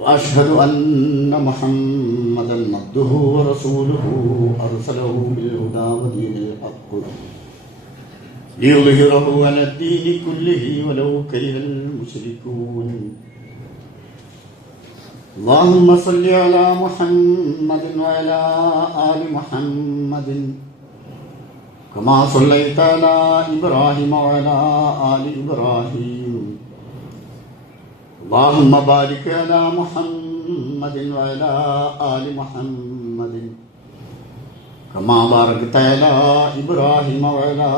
وأشهد أن محمدا عبده ورسوله أرسله بالهدى ودين الحق ليظهره على الدين كله ولو كره المشركون. اللهم صل على محمد وعلى آل محمد كما صليت على إبراهيم وعلى آل إبراهيم. اللهم بارك على محمد وعلى آل محمد كما باركت على إبراهيم وعلى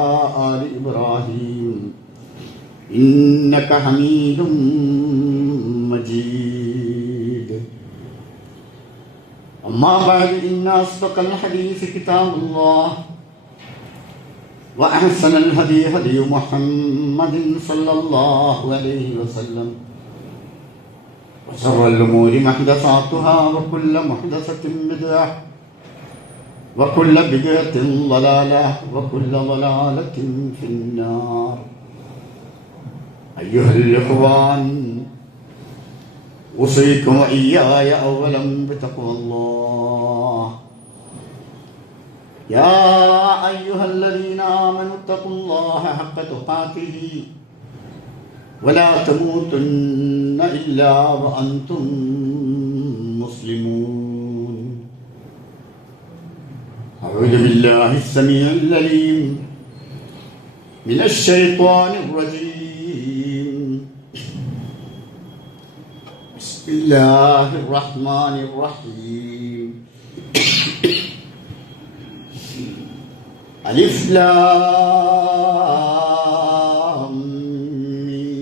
آل إبراهيم إنك حميد مجيد. أما بعد إن أصدق الحديث كتاب الله وأحسن الهدي هدي محمد صلى الله عليه وسلم وشر الأمور محدثاتها وكل محدثة بدعة وكل بدعة ضلالة وكل ضلالة في النار. أيها الإخوان أوصيكم وإياي أولا بتقوى الله. يا أيها الذين آمنوا اتقوا الله حق تقاته ولا تموتن إلا وأنتم مسلمون. أعوذ بالله السميع العليم من الشيطان الرجيم. بسم الله الرحمن الرحيم. ألف لام ميم.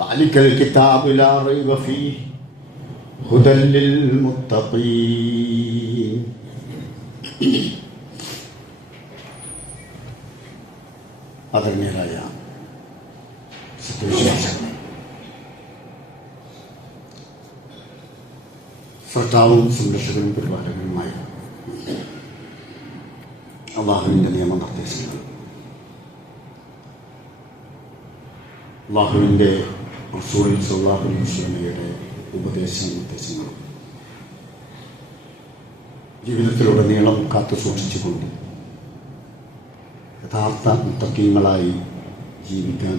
ذلك الكتاب لا ريب فيه هدى للمتقين. ആദരണീയരായ സത്യവിശ്വാസികളെ, സൃഷ്ടാവും സംരക്ഷകനും പരിപാലകനുമായ അള്ളാഹുവിൻ്റെ നിയമനിർദ്ദേശങ്ങൾ, അള്ളാഹുവിൻ്റെ റസൂൽ സല്ലല്ലാഹു അലൈഹി വസല്ലമയുടെ ഉപദേശ നിർദ്ദേശങ്ങളും ജീവിതത്തിലുടനീളം കാത്തു സൂക്ഷിച്ചുകൊണ്ട് യഥാർത്ഥ മുത്തക്കീങ്ങളായി ജീവിക്കാൻ,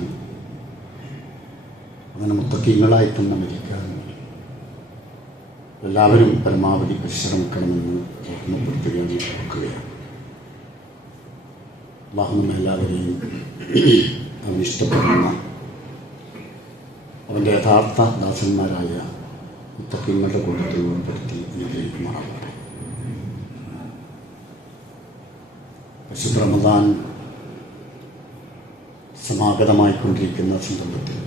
അങ്ങനെ മുത്തക്കീങ്ങളായി തന്നെ മരിക്കാൻ എല്ലാവരും പരമാവധി പരിശ്രമിക്കണമെന്ന് ഓർമ്മപ്പെടുത്തുകയാണ്, ഓർക്കുകയാണ്. അല്ലാഹു നമ്മെല്ലാവരെയും അവൻ ഇഷ്ടപ്പെടുന്ന അവൻ്റെ യഥാർത്ഥ ദാസന്മാരായ മുത്തക്കീങ്ങളുടെ കൂട്ടത്തിൽ ഉൾപ്പെടുത്തി അനുഗ്രഹിക്കുമാറാകട്ടെ. പരിശുദ്ധ റമദാൻ സമാഗതമായിക്കൊണ്ടിരിക്കുന്ന സന്ദർഭത്തിൽ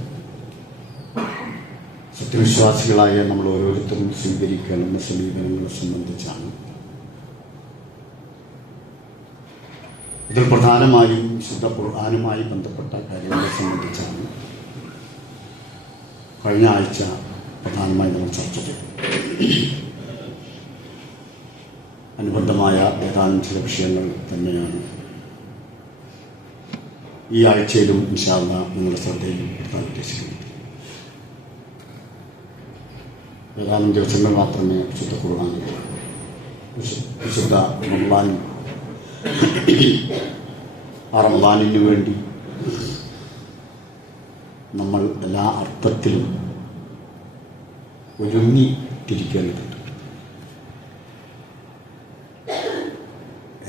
സത്യവിശ്വാസികളായ നമ്മൾ ഓരോരുത്തരും സ്വീകരിക്കേണ്ടുന്ന സമീപനങ്ങളെ സംബന്ധിച്ചാണ്. ഇതിൽ പ്രധാനമായും വിശുദ്ധ ഖുർആനുമായി ബന്ധപ്പെട്ട കാര്യങ്ങളെ സംബന്ധിച്ചാണ് കഴിഞ്ഞ ആഴ്ച പ്രധാനമായി നമ്മൾ ചർച്ച ചെയ്തു. അനുബന്ധമായ ഏതാനും ചില വിഷയങ്ങൾ തന്നെയാണ് ഈ ആഴ്ചയിലും ഇൻഷാ അല്ലാഹ് നിങ്ങളുടെ ശ്രദ്ധയിൽ പെടുത്താൻ ഉദ്ദേശിക്കുന്നത്. ഏതാനും ദിവസങ്ങൾ മാത്രമേ വിശുദ്ധ ഖുർആനിൽ വിശുദ്ധ റമദാനിന് വേണ്ടി നമ്മൾ എല്ലാ അർത്ഥത്തിലും ഒരുങ്ങിത്തിരിക്കേണ്ടതുണ്ട്.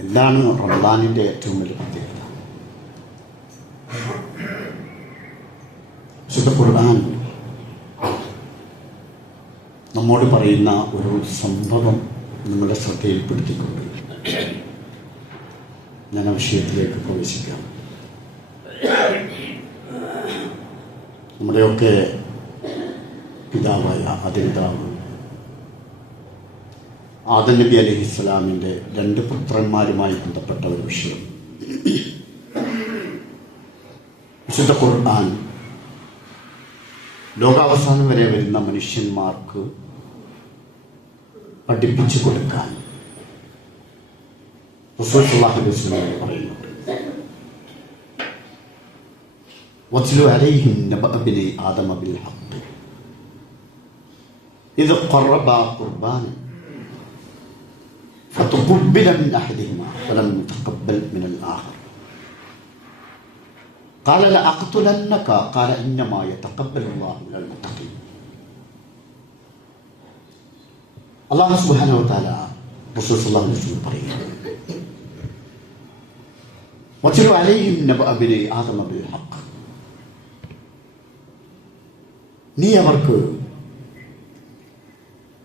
എന്താണ് റമദാനിൻ്റെ ഏറ്റവും വലിയ പ്രത്യേകത? വിശുദ്ധ ഖുർആൻ നമ്മോട് പറയുന്ന ഒരു സംഭവം നിങ്ങളുടെ ശ്രദ്ധയിൽപ്പെടുത്തിക്കൊണ്ട് ഞാൻ ആ വിഷയത്തിലേക്ക് പ്രവേശിക്കാം. നമ്മുടെയൊക്കെ പിതാവായ ആദിപിതാവ് ആദം നബി അലൈഹിസ്സലാമിൻ്റെ 2 പുത്രന്മാരുമായി ബന്ധപ്പെട്ട ഒരു വിഷയം വിശുദ്ധ ഖുർആൻ ലോകാവസാനം വരെ വരുന്ന മനുഷ്യന്മാർക്ക് പഠിപ്പിച്ചു കൊടുക്കാൻ റസൂൽ സല്ലല്ലാഹു അലൈഹി വസല്ലം പറയുന്നുണ്ട്. واتل عليهم نبأ بني آدم بالحق إذ قربا قربانا فتقبل من أحدهما ولم يتقبل من الآخر قال لأقتلنك قال إنما يتقبل الله من المتقين. അല്ലാഹു സുബ്ഹാനഹു വ തആല റസൂൽ സല്ലല്ലാഹു അലൈഹി വസല്ലം പറയുന്നു, വത്ലു അലൈഹിം നബഅ ബനി ആദമ ബിൽ ഹഖ്, നീ അവർക്ക്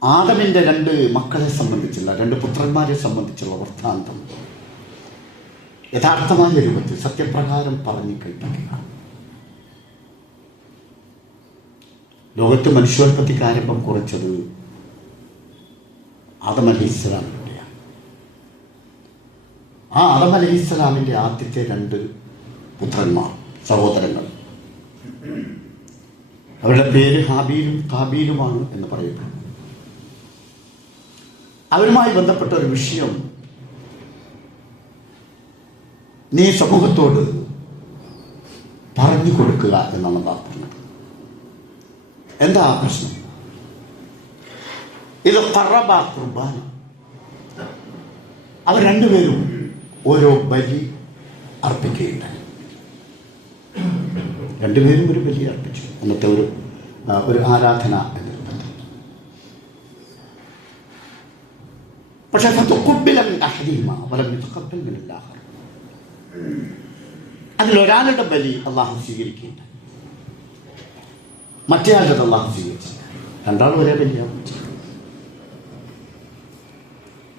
ആദമിന്റെ 2 മക്കളെ സംബന്ധിച്ചുള്ള 2 പുത്രന്മാരെ സംബന്ധിച്ചുള്ള വൃത്താന്തം യഥാർത്ഥമായ രൂപത്തിൽ സത്യപ്രകാരം പറഞ്ഞു കേൾപ്പിക്കുക. ലോകത്ത് മനുഷ്യോൽപ്പത്തിക്ക് ആരംഭം കുറിച്ചത് ആദം അലൈഹിസ്സലാമിലൂടെയാണ്. ആ ആദം അലൈഹിസ്സലാമിൻ്റെ ആദ്യത്തെ 2 പുത്രന്മാർ, സഹോദരങ്ങൾ, അവരുടെ പേര് ഹാബീലും കാബീലുമാണ് എന്ന് പറയപ്പെടുന്നു. അവരുമായി ബന്ധപ്പെട്ട ഒരു വിഷയം നീ സമൂഹത്തോട് പറഞ്ഞു കൊടുക്കുക എന്നാണ് പറഞ്ഞത്. എന്താ പ്രശ്നം? ഇത് ഖറബ ഖുർബാന. അവർ 2 പേരും ഓരോ ബലി അർപ്പിക്കുകയുണ്ടായി. 2 പേരും ഒരു ബലി അർപ്പിച്ചു. എന്നിട്ട് ഒരു ആരാധന എന്ന രൂപത്തിൽ. പക്ഷെ അതിലൊരാളുടെ ബലി അള്ളാഹു സ്വീകരിക്കുകയുണ്ട്, മറ്റേ ആളുടെ അള്ളാഹു സ്വീകരിച്ചില്ല. 2 ആളും ഒരേ ബലിയാണ്.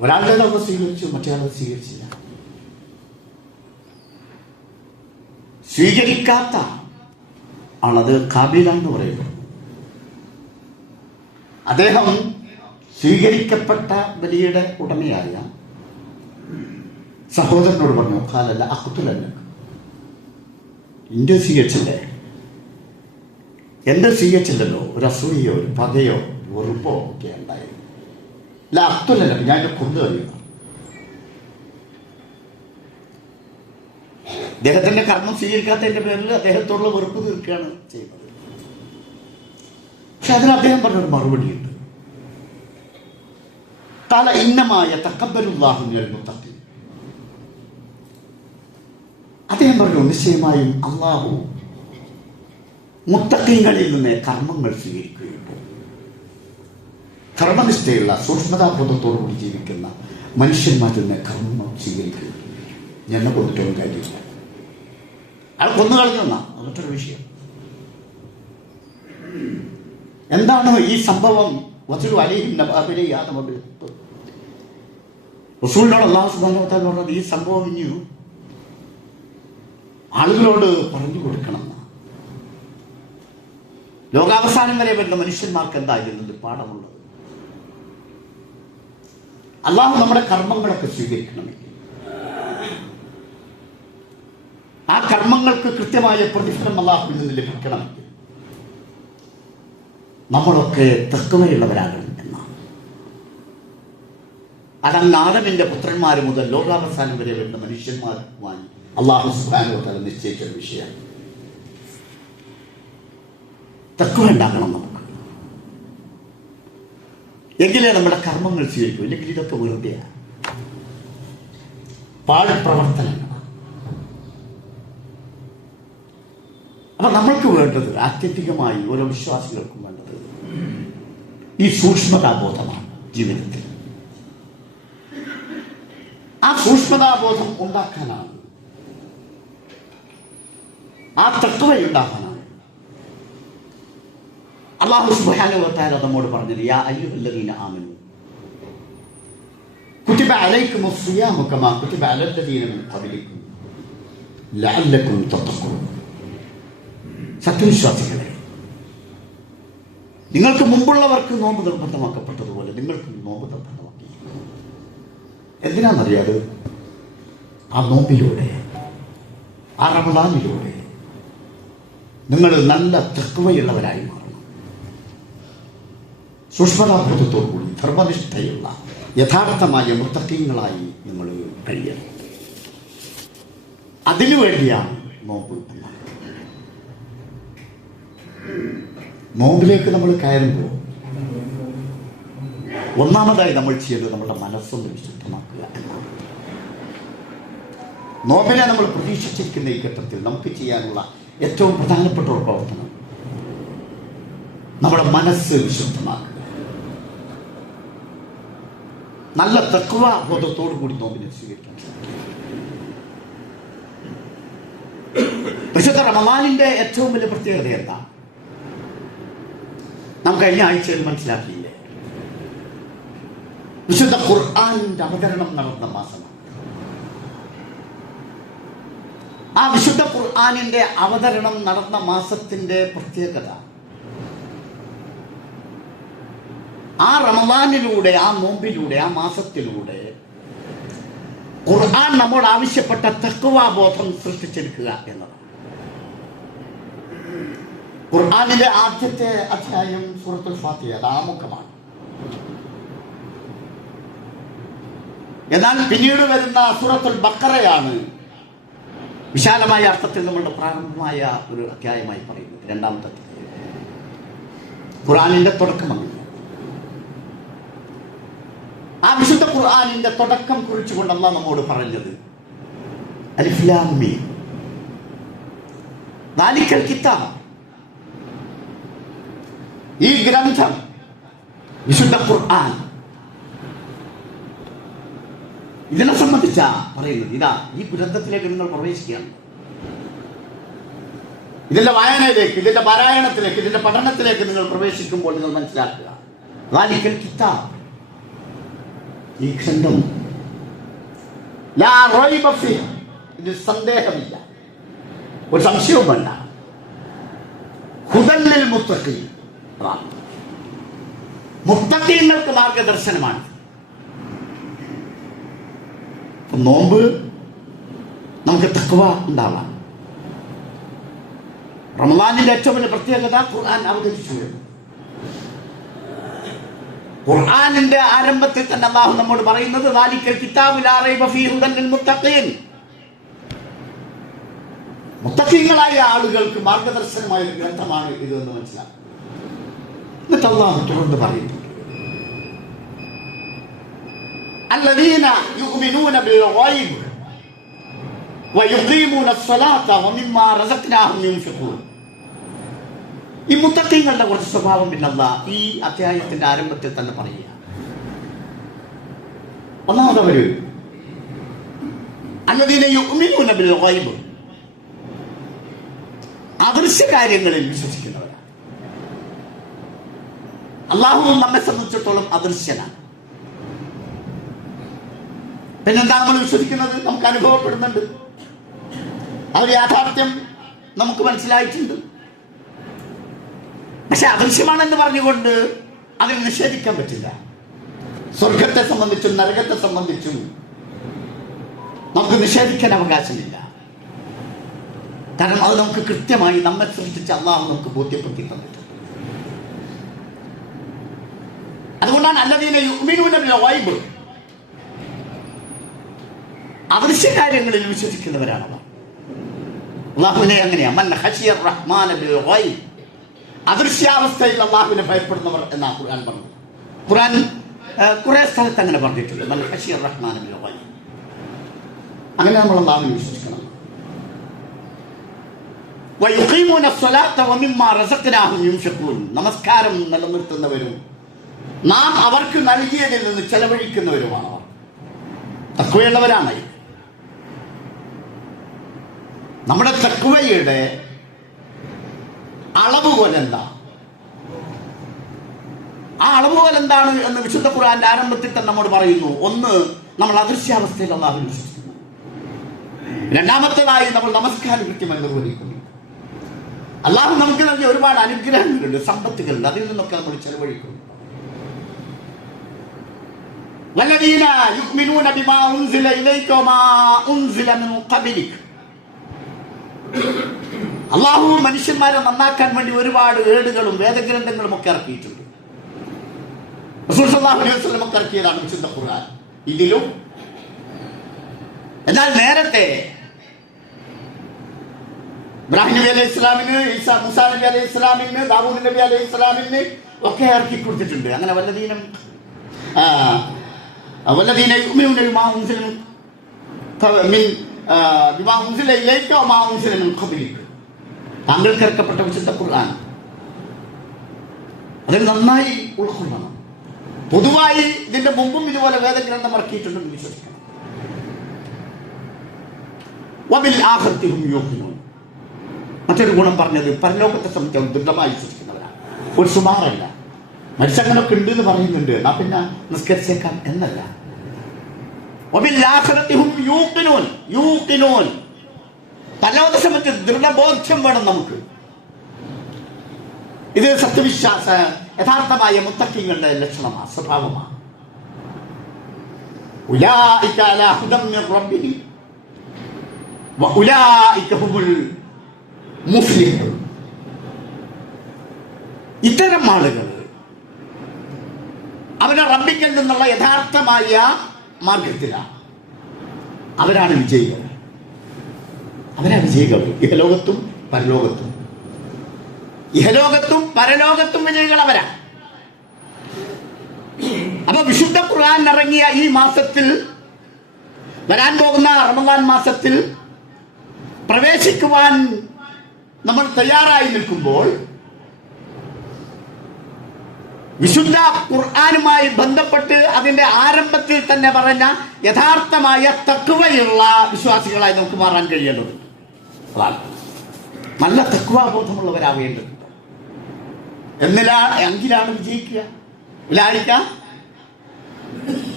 ഒരാളുടെ അള്ളാഹു സ്വീകരിച്ചു, മറ്റേ ആളെ സ്വീകരിച്ചില്ല. സ്വീകരിക്കാത്ത ആണത് കാബീലാണെന്ന് പറയുന്നത്. അദ്ദേഹം സ്വീകരിക്കപ്പെട്ട ബലിയുടെ ഉടമയായ സഹോദരനോട് പറഞ്ഞു, ഖാലല്ല അഖ്തുലന്നക, എൻ്റെ സ്വീകരിച്ചില്ലേ, എൻ്റെ സ്വീകരിച്ചില്ലല്ലോ. ഒരു അസൂയയോ ഒരു പകയോ വെറുപ്പോ ഒക്കെ ഉണ്ടായിരുന്നു. അല്ല അഖ്തുലന്നക, ഞാൻ എന്നെ കൊന്നു കഴിയുക. അദ്ദേഹത്തിന്റെ കർമ്മം സ്വീകരിക്കാത്തതിന്റെ പേരിൽ അദ്ദേഹത്തോടുള്ള വെറുപ്പ് തീർക്കുകയാണ് ചെയ്യുന്നത്. പക്ഷെ അതിന് അദ്ദേഹം പറഞ്ഞൊരു മറുപടിയുണ്ട്. ഖാല ഇന്നമായ തഖബ്ബലുല്ലാഹു മിനൽ മുത്തഖീൻ. അദ്ദേഹം പറഞ്ഞു, നിശ്ചയമായും അള്ളാഹു മുത്തഖീങ്ങളിൽ നിന്ന് കർമ്മങ്ങൾ സ്വീകരിക്കുകയുള്ളൂ. കർമ്മനിഷ്ഠയുള്ള സൂക്ഷ്മതാബോധത്തോടുകൂടി ജീവിക്കുന്ന മനുഷ്യന്മാരിൽ നിന്ന് കർമ്മം സ്വീകരിക്കുകയുള്ളൂ. എന്നെ കൊന്നിട്ടൊന്നും കാര്യമില്ല. അയാൾ കൊന്നുകളഞ്ഞെന്ന മറ്റൊരു വിഷയം. എന്താണ് ഈ സംഭവം? വത്ലു അലൈഹിം നബഅ ബനി ആദമ ബിൽ ഹഖ്. റസൂലിനോട് അല്ലാഹു സുബ്ഹാനഹു വ തആല പറഞ്ഞത് ഈ സംഭവം ഇനി ആളുകളോട് പറഞ്ഞു കൊടുക്കണം. ലോകാവസാനം വരെ വരുന്ന മനുഷ്യന്മാർക്ക് എന്തായിരുന്നു പാഠമുള്ളത്? അള്ളാഹു നമ്മുടെ കർമ്മങ്ങളൊക്കെ സ്വീകരിക്കണമെങ്കിൽ ആ കർമ്മങ്ങൾക്ക് കൃത്യമായ പ്രതിഫലം അള്ളാഹുവിൽ നിന്ന് ലഭിക്കണമെങ്കിൽ നമ്മളൊക്കെ തഖ്വയുള്ളവരാകണം എന്നാണ്. അതങ്ങ് ആദമിന്റെ പുത്രന്മാർ മുതൽ ലോകാവസാനം വരെ വരുന്ന മനുഷ്യന്മാരുമായി അള്ളാഹു സുബ്ഹാനഹു വ തആല നിശ്ചയിച്ച വിഷയമാണ്. തഖ്വ ഉണ്ടാകണം നമുക്ക്, എങ്കിലേ നമ്മുടെ കർമ്മങ്ങൾ സ്വീകരിക്കൂ. ഇല്ലെങ്കിൽ ഇതൊക്കെ വെറുതെയാണ്, പാഴ്പ്രവർത്തനങ്ങൾ. അപ്പൊ നമ്മൾക്ക് വേണ്ടത്, ആത്യന്തികമായി ഓരോ വിശ്വാസികൾക്കും വേണ്ടത് ഈ സൂക്ഷ്മതാബോധമാണ് ജീവിതത്തിൽ. ആ സൂക്ഷ്മതാബോധം ഉണ്ടാക്കാനാണ്, ആ തഖ്വയുണ്ടാക്കാനാണ് അല്ലാഹു സുബ്ഹാനഹു വ തആല നമ്മോട് പറഞ്ഞത്, യാ അയ്യുഹല്ലദീന ആമനൂ കുതിബ അലൈക്കുമുസ് സിയാമു കമാ കുതിബ അലല്ലദീന മിൻ ഖബ്ലിക്കും ലഅല്ലക്കും തത്തഖൂൻ. സത്യവിശ്വാസികളെ, നിങ്ങൾക്ക് മുമ്പുള്ളവർക്ക് നോമ്പ് നിർബന്ധമാക്കപ്പെട്ടതുപോലെ നിങ്ങൾക്ക് നോമ്പ് നിർബന്ധമാക്കി. എന്തിനാണെന്നറിയാതെ? ആ നോമ്പിലൂടെ, ആ റമളാനിലൂടെ നിങ്ങൾ നല്ല തഖ്വയുള്ളവരായി മാറണം. സൂക്ഷ്മതാബോധത്തോടുകൂടി ധർമ്മനിഷ്ഠയുള്ള യഥാർത്ഥമായ മുത്തഖീങ്ങളായി നിങ്ങൾ കഴിയണം. അതിനുവേണ്ടിയാണ് നോമ്പ് എന്നാണ്. നോമ്പിലേക്ക് നമ്മൾ കയറുമ്പോൾ ഒന്നാമതായി നമ്മൾ ചെയ്യേണ്ടത് നമ്മുടെ മനസ്സൊന്ന് വിശുദ്ധമാക്കുക എന്നാണ്. നോമ്പിനെ നമ്മൾ പ്രതീക്ഷിച്ചിരിക്കുന്ന ഈ ഘട്ടത്തിൽ നമുക്ക് ചെയ്യാനുള്ള ഏറ്റവും പ്രധാനപ്പെട്ട ഒരു പ്രവർത്തനം നമ്മുടെ മനസ്സ് വിശുദ്ധമാക്കുക. നല്ല തഖ്വ ബോധത്തോടു കൂടി നോമ്പിനെ സ്വീകരിക്കാൻ സാധിക്കും. വിശുദ്ധ റമളാനിന്റെ ഏറ്റവും വലിയ പ്രത്യേകത എന്താ? നാം കഴിഞ്ഞ ആഴ്ചയിൽ മനസ്സിലാക്കിയില്ലേ? വിശുദ്ധ ഖുർആന്റെ അവതരണം നടന്ന മാസമാണ്. ആ വിശുദ്ധ ഖുർആനിന്റെ അവതരണം നടന്ന മാസത്തിന്റെ പ്രത്യേകത ആ റമളാനിലൂടെ, ആ നോമ്പിലൂടെ, ആ മാസത്തിലൂടെ ഖുർആൻ നമ്മോട് ആവശ്യപ്പെട്ട തഖ്വ ബോധം സൃഷ്ടിച്ചെടുക്കുക എന്നതാണ്. ഖുർആനിലെ ആദ്യത്തെ അധ്യായം സൂറത്തുൽ ഫാത്തിഹ, അത് ആമുഖമാണ്. എന്നാൽ പിന്നീട് വരുന്ന സൂറത്തുൽ ബഖറയാണ് വിശാലമായ അർത്ഥത്തിൽ നമ്മളുടെ പ്രാരംഭമായ ഒരു അധ്യായമായി പറയുന്നത്. രണ്ടാമത്തെ ഖുർആനിന്റെ തുടക്കമാണ്. ആ വിശുദ്ധ ഖുർആനിന്റെ തുടക്കം കുറിച്ചുകൊണ്ട് അല്ലാഹ് നമ്മോട് പറഞ്ഞത് അലിഫ് ലാം മീം ദാലിക്കൽ കിതാബ്, ഈ ഗ്രന്ഥം വിശുദ്ധ ഖുർആൻ ഇതിനെ സംബന്ധിച്ച പറയുന്നത് ഇതാ, ഈ ഗ്രന്ഥത്തിലേക്ക് നിങ്ങൾ പ്രവേശിക്കുകയാണ്. ഇതിന്റെ വായനയിലേക്ക്, ഇതിന്റെ പാരായണത്തിലേക്ക്, ഇതിന്റെ പഠനത്തിലേക്ക് നിങ്ങൾ പ്രവേശിക്കുമ്പോൾ നിങ്ങൾ മനസ്സിലാക്കുക, ദാലിക്കൽ കിതാബ്, ഈ ഗ്രന്ഥം ലാ റൈബ ഫീഹി, ഇതിൽ സന്ദേഹമില്ല, ഒരു സംശയവും വേണ്ട, ഹുദൽ ലിൽ മുത്തഖീൻ, മുത്തഖീങ്ങൾക്ക് മാർഗദർശനമാണ്. നോമ്പ് നമുക്ക് തഖ്വ ഉണ്ടാവാം. റമളാനിന്റെ ഏറ്റവും വലിയ പ്രത്യേകത ഖുർആൻ അവതരിച്ചു. ഖുർആനിന്റെ ആരംഭത്തിൽ തന്നെ അല്ലാഹു നമ്മോട് പറയുന്നത് ദാലിക്കൽ കിതാബു ലാ റൈബ ഫീഹി ഹുദൽ ലിൽ മുത്തഖീൻ, മുത്തഖീങ്ങളായ ആളുകൾക്ക് മാർഗദർശനമായ ഒരു ഗ്രന്ഥമാണ് ഇത് എന്ന് മനസ്സിലാക്കുക. എന്നിട്ട് അല്ലാഹു തുടർന്ന് പറയുന്നു, الذين يؤمنون بالغيب ويقيمون الصلاة ومما رزقناهم ينفقون. ഈ മുത്തഖീങ്ങളുടെ കുറച്ച് സ്വഭാവം പിന്നെ അല്ലാഹ് ഈ അധ്യായത്തിന്റെ ആരംഭത്തിൽ തന്നെ പറയുക. ഒന്നാമതവര് الذين يؤمنون بالغيب, അദൃശ്യ കാര്യങ്ങളിൽ വിശ്വസിക്കുന്നവരാണ്. അല്ലാഹു നമ്മെ സംബന്ധിച്ചിടത്തോളം അദൃശ്യനാണ്. പിന്നെന്താ നമ്മൾ വിശ്വസിക്കുന്നത്? നമുക്ക് അനുഭവപ്പെടുന്നുണ്ട്, അത് യാഥാർത്ഥ്യം നമുക്ക് മനസ്സിലായിട്ടുണ്ട്. പക്ഷെ അദൃശ്യമാണെന്ന് പറഞ്ഞുകൊണ്ട് അതിനെ നിഷേധിക്കാൻ പറ്റില്ല. സ്വർഗത്തെ സംബന്ധിച്ചും നരകത്തെ സംബന്ധിച്ചും നമുക്ക് നിഷേധിക്കാൻ അവകാശമില്ല. കാരണം അത് നമുക്ക് കൃത്യമായി നമ്മെ സൃഷ്ടിച്ച അല്ലാഹു നമുക്ക് ബോധ്യപ്പെടുത്തി തന്നിട്ടുണ്ട്. അതുകൊണ്ടാണ് അല്ലദീന യുഅ്മിനൂന ബിൽ ഗൈബ്, അദൃശ്യ കാര്യങ്ങളിൽ വിശ്വസിക്കുന്നവരാണ് അവർ. അല്ലാഹുവിനെ അങ്ങനെയാ, മൻ ഖശിയ റഹ്മാന ബിൽ ഗൈബ്, അദൃശ്യാവസ്ഥയിൽ അല്ലാഹുവിനെ ഭയപ്പെടുന്നവർ എന്നാണ് ഖുർആൻ പറഞ്ഞത്. ഖുർആൻ കുറെ സ്ഥലത്ത് അങ്ങനെ പറഞ്ഞിട്ടുണ്ട്, മൻ ഖശിയ റഹ്മാന ബിൽ ഗൈബ്. അങ്ങനെ നമ്മൾ അല്ലാഹുവിനെ വിശ്വസിക്കണം. വയുഖീമൂന സ്വലാത്ത വമിമ്മാ റസഖ്നാഹും യുൻഫിഖൂൻ, നമസ്കാരം നിലനിർത്തുന്നവരും നാം അവർക്ക് നൽകിയതിൽ നിന്ന് ചെലവഴിക്കുന്നവരുമാണ് അവർ. തഖ്വയുള്ളവരാണ്. നമ്മുടെ തഖ്വയുടെ അളവുകോൽ എന്താ? ആ അളവുകോൽ എന്താണ് എന്ന് വിശുദ്ധ ഖുർആന്റെ ആരംഭത്തിൽ തന്നെ നമ്മോട് പറയുന്നു. ഒന്ന്, നമ്മൾ അദൃശ്യാവസ്ഥയിൽ അല്ലാഹുവിനെ വിശ്വസിക്കുന്നു. രണ്ടാമത്തേതായി നമ്മൾ നമസ്കാരം കൃത്യമായി നിർവഹിക്കുന്നു. അല്ലാഹു നമുക്ക് നൽകിയ ഒരുപാട് അനുഗ്രഹങ്ങളുണ്ട്, സമ്പത്തുകളുണ്ട്, അതിൽ നിന്നൊക്കെ നമ്മൾ ചെലവഴിക്കുന്നു. വല്ലദീന യുഅ്മിനൂന ബിമാ ഉൻസില ഇലൈക വമാ ഉൻസില മിൻ ഖബ്ലിക, അല്ലാഹു മനുഷ്യന്മാരെ നന്നാക്കാൻ വേണ്ടി ഒരുപാട് ഏടുകളും വേദഗ്രന്ഥങ്ങളും ഒക്കെ ഇറക്കിയിട്ടുണ്ട്. റസൂൽ സല്ലല്ലാഹു അലൈഹി വസല്ലം ഒക്കെ ഇറക്കിയതാണ് വിശുദ്ധ ഖുർആൻ ഇതിലും. എന്നാൽ നേരത്തെ ഇബ്രാഹിം നബി അലൈഹി ഇസ്ലാമിന്, മൂസാ നബി അലൈഹി ഇസ്ലാമിന്, ദാവൂദ് നബി അലൈഹി ഇസ്ലാമിന് ഒക്കെ ഇറക്കി കൊടുത്തിട്ടുണ്ട്. അങ്ങനെ വല്ലദീന യുഅ്മിനൂന ബിമാ ഉൻസില ഇലൈക വമാ ഉൻസില മിൻ ഖബ്ലിക, താങ്കൾക്ക് ഇറക്കപ്പെട്ട വിശുദ്ധ ഖുർആൻ അതിൽ നന്നായി ഉൾക്കൊള്ളണം. പൊതുവായി ഇതിന്റെ മുമ്പും ഇതുപോലെ വേദഗ്രന്ഥം ഇറക്കിയിട്ടുണ്ടെന്ന് വിശ്വസിക്കണം. വബിൽ ആഖിറതി ഹും യൂഖിനൂൻ, മറ്റൊരു ഗുണം പറഞ്ഞത് പരലോകത്തെ സംബന്ധിച്ച് ദൃഢമായി വിശ്വസിക്കുന്നവരാണ്. ഒരു സുമാറല്ല, മരിച്ചങ്ങനൊക്കെ ഉണ്ട് എന്ന് പറയുന്നുണ്ട്, എന്നാ പിന്നെ നിസ്കരിച്ചേക്കാം എന്നല്ല. വബിൽ ആഖിറതി ഹും യൂഖിനൂൻ, യൂഖിനൂൻ, പരലോകത്തെ സംബന്ധിച്ച് ദൃഢബോധ്യം വേണം നമുക്ക്. ഇത് സത്യവിശ്വാസ യഥാർത്ഥമായ മുത്തഖീങ്ങളുടെ ലക്ഷണമാണ്, സ്വഭാവമാണ്. ഉലൈക അലാ ഹുദം മിർ റബ്ബിഹിം വഉലൈക ഹുമുൽ മുഫ്ലിഹൂൻ. ഇത്തരം ആളുകൾ അവരുടെ റബ്ബിൽ നിന്നുള്ള യഥാർത്ഥമായ മാർഗത്തിലാണ്. അവരാണ് വിജയികൾ. അവരാ വിജയികൾ ഇഹലോകത്തും പരലോകത്തും. ഇഹലോകത്തും പരലോകത്തും വിജയികൾ അവരാ. അപ്പൊ വിശുദ്ധ ഖുർആൻ ഇറങ്ങിയ ഈ മാസത്തിൽ, വരാൻ പോകുന്ന റമദാൻ മാസത്തിൽ പ്രവേശിക്കുവാൻ നമ്മൾ തയ്യാറായി നിൽക്കുമ്പോൾ വിശുദ്ധ ഖുർആനുമായി ബന്ധപ്പെട്ട് അതിന്റെ ആരംഭത്തിൽ തന്നെ പറഞ്ഞ യഥാർത്ഥമായ തഖ്വയുള്ള വിശ്വാസികളായി നമുക്ക് മാറാൻ കഴിയേണ്ടതുണ്ട്. അതാണ് നല്ല തഖ്വാബോധമുള്ളവരാവേണ്ടത്. എങ്കിലാണ് വിജയിക്കുക. ഉലൈക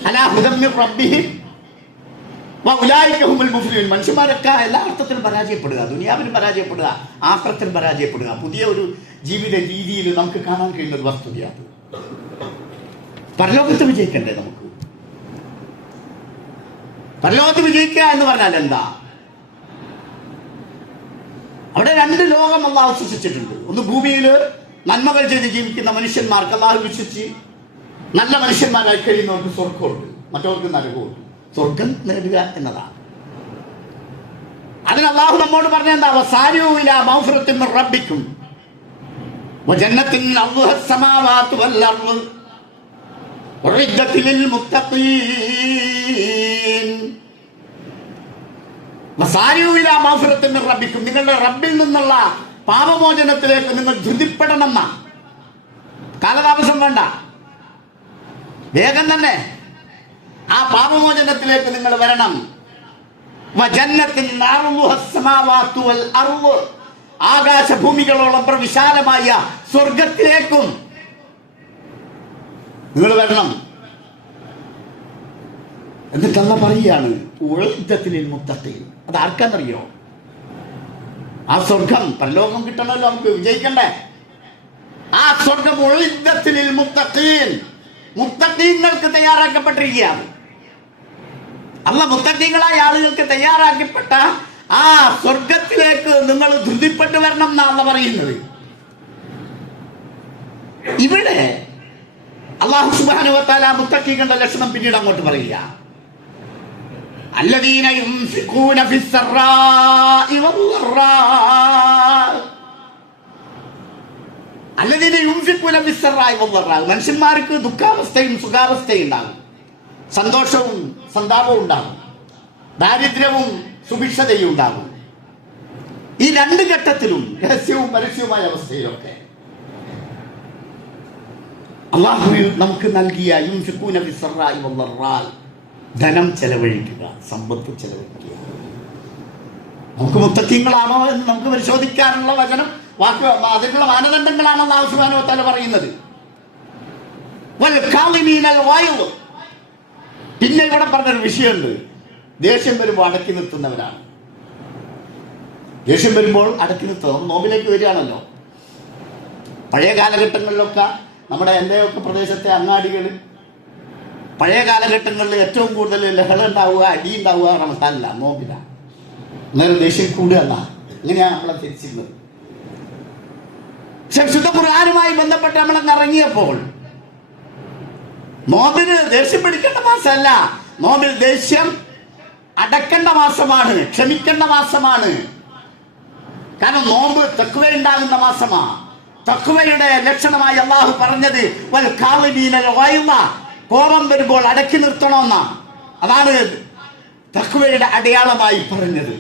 അലാ ഹുദം മിർ റബ്ബിഹിം വഉലൈക ഹുമുൽ മുഫ്ലിഹൂൻ. മനുഷ്യന്മാരൊക്കെ എല്ലാ അർത്ഥത്തിലും പരാജയപ്പെടുക, ദുനിയാവിലും പരാജയപ്പെടുക, ആഖിറത്തിലും പരാജയപ്പെടുക. പുതിയ ഒരു ജീവിത രീതിയിൽ നമുക്ക് കാണാൻ കഴിയുന്ന ഒരു വസ്തുതയാണ്. പരലോകത്ത് വിജയിക്കണ്ടേ നമുക്ക്? പരലോകത്ത് വിജയിക്കുക എന്ന് പറഞ്ഞാൽ എന്താ? അവിടെ രണ്ട് ലോകം അല്ലാഹു സൃഷ്ടിച്ചിട്ടുണ്ട്. ഒന്ന് ഭൂമിയിൽ നന്മകൾ ചെയ്ത് ജീവിക്കുന്ന മനുഷ്യന്മാർക്ക്, അല്ലാഹു വിശ്വസിച്ച് നല്ല മനുഷ്യന്മാരായി കഴിയുന്നവർക്ക് സ്വർഗമുണ്ട്, മറ്റവർക്ക് നരകമുണ്ട്. സ്വർഗം നേടുക എന്നതാണ്. അതിന് അല്ലാഹു നമ്മോട് പറഞ്ഞ എന്താ? വസാരിഊ ഇലാ മഗ്ഫിറത്തിൻ മിർ റബ്ബിക്കും വജന്നത്തിൻ അർളുഹാ അസ്സമാവാതു വൽ അർള് ഉഇദ്ദത് ലിൽ മുത്തഖീൻ. വസാരിഊ ഇലാ മഗ്ഫിറത്തിൻ മിർ റബ്ബിക്കും, നിങ്ങളുടെ റബ്ബിൽ നിന്നുള്ള പാപമോചനത്തിലേക്ക് നിങ്ങൾ ധൃതിപ്പെടണം. കാലതാമസം വേണ്ട, വേഗം തന്നെ ആ പാപമോചനത്തിലേക്ക് നിങ്ങൾ വരണം. ആകാശഭൂമികളോളം പ്രവിശാലമായ സ്വർഗത്തിലേക്കും നിങ്ങൾ വരണം. എന്നിട്ടല്ല പറയുകയാണ് ഉഇദ്ദത്തിൽ മുത്തഖീൻ. അത് ആർക്കാന്നറിയോ? ആ സ്വർഗം, പരലോകം കിട്ടണമല്ലോ നമുക്ക്, വിജയിക്കണ്ടേ? ആ സ്വർഗം ഉഇദ്ദത്തിൽ മുത്തഖീൻ, മുത്തഖീങ്ങൾക്ക് തയ്യാറാക്കപ്പെട്ടിരിക്കുകയാണ്. അല്ല, മുത്തഖീങ്ങളായ ആളുകൾക്ക് തയ്യാറാക്കപ്പെട്ട ആ സ്വർഗത്തിലേക്ക് നിങ്ങൾ ധൃതിപ്പെട്ട് വരണം എന്നാണ് പറയുന്നത്. ഇവിടെ അല്ലാഹു സുബ്ഹാനഹു വ തആല മുത്തഖീങ്ങളുടെ ലക്ഷണം പിന്നീട് അങ്ങോട്ട് പറയുക. അല്ലദീന യുൻഫിഖൂന ഫിസ്സറാഇ വദ്ദറാ, അല്ലദീന യുൻഫിഖൂന ഫിസ്സറാഇ വദ്ദറാ. മനുഷ്യന്മാർക്ക് ദുഃഖാവസ്ഥയും സുഖാവസ്ഥയും ഉണ്ടാകും, സന്തോഷവും സന്താപവും ഉണ്ടാകും, ദാരിദ്ര്യവും സുഭിക്ഷതയും ഉണ്ടാകും. ഈ രണ്ട് ഘട്ടത്തിലും, രഹസ്യവും പരസ്യവുമായ അവസ്ഥയിലൊക്കെ അല്ലാഹു നമുക്ക് നൽകിയ യുൻഫിഖൂന ഫിസ്സറാഇ വദ്ദറാ, ധനം ചെലവഴിക്കുക, സമ്പത്ത് ചെലവഴിക്കുക. നമുക്ക് മുത്തഖീങ്ങളാണോ എന്ന് നമുക്ക് പരിശോധിക്കാനുള്ള വചനം, വാക്ക്, അതിനുള്ള മാനദണ്ഡങ്ങളാണ് അല്ലാഹു സുബ്ഹാനഹു വ തആല പറയുന്നത്. വൽ കാളിമീനൽ ഗൈദ്. പിന്നെ ഇവിടെ പറഞ്ഞൊരു വിഷയമുണ്ട്, ദേഷ്യം വരുമ്പോൾ അടക്കി നിർത്തുന്നവരാണ്. ദേഷ്യം വരുമ്പോൾ അടക്കി നിർത്തുക. നോമ്പിലേക്ക് വരികയാണല്ലോ. പഴയ കാലഘട്ടങ്ങളിലൊക്കെ നമ്മുടെ എൻ്റെയൊക്കെ പ്രദേശത്തെ അങ്ങാടികളിൽ പഴയ കാലഘട്ടങ്ങളിൽ ഏറ്റവും കൂടുതൽ ലഹള ഉണ്ടാവുക, അടി ഉണ്ടാവുക റമദാനില്ല, നോമ്പില്ല. നേരെ ദേഷ്യം കൂടുക എന്നാ, ഇങ്ങനെയാണ് നമ്മളെ തിരിച്ചിരുന്നത്. പക്ഷെ വിശുദ്ധ ഖുർആനുമായി ബന്ധപ്പെട്ട് നമ്മളങ്ങ് ഇറങ്ങിയപ്പോൾ നോമ്പിന് ദേഷ്യം പിടിക്കേണ്ട മാസമല്ല, നോമ്പിൽ ദേഷ്യം അടക്കേണ്ട മാസമാണ്, ക്ഷമിക്കേണ്ട മാസമാണ്. കാരണം നോമ്പ് തഖ്വ ഉണ്ടാകുന്ന മാസമാ. തഖ്വയുടെ ലക്ഷണമായി അള്ളാഹു പറഞ്ഞത് വൽ കാളിമീനൽ ഗൈള, കോപം വരുമ്പോൾ അടക്കി നിർത്തണമെന്ന. അതാണ് തഖ്വയുടെ അടയാളമായി പറഞ്ഞത്.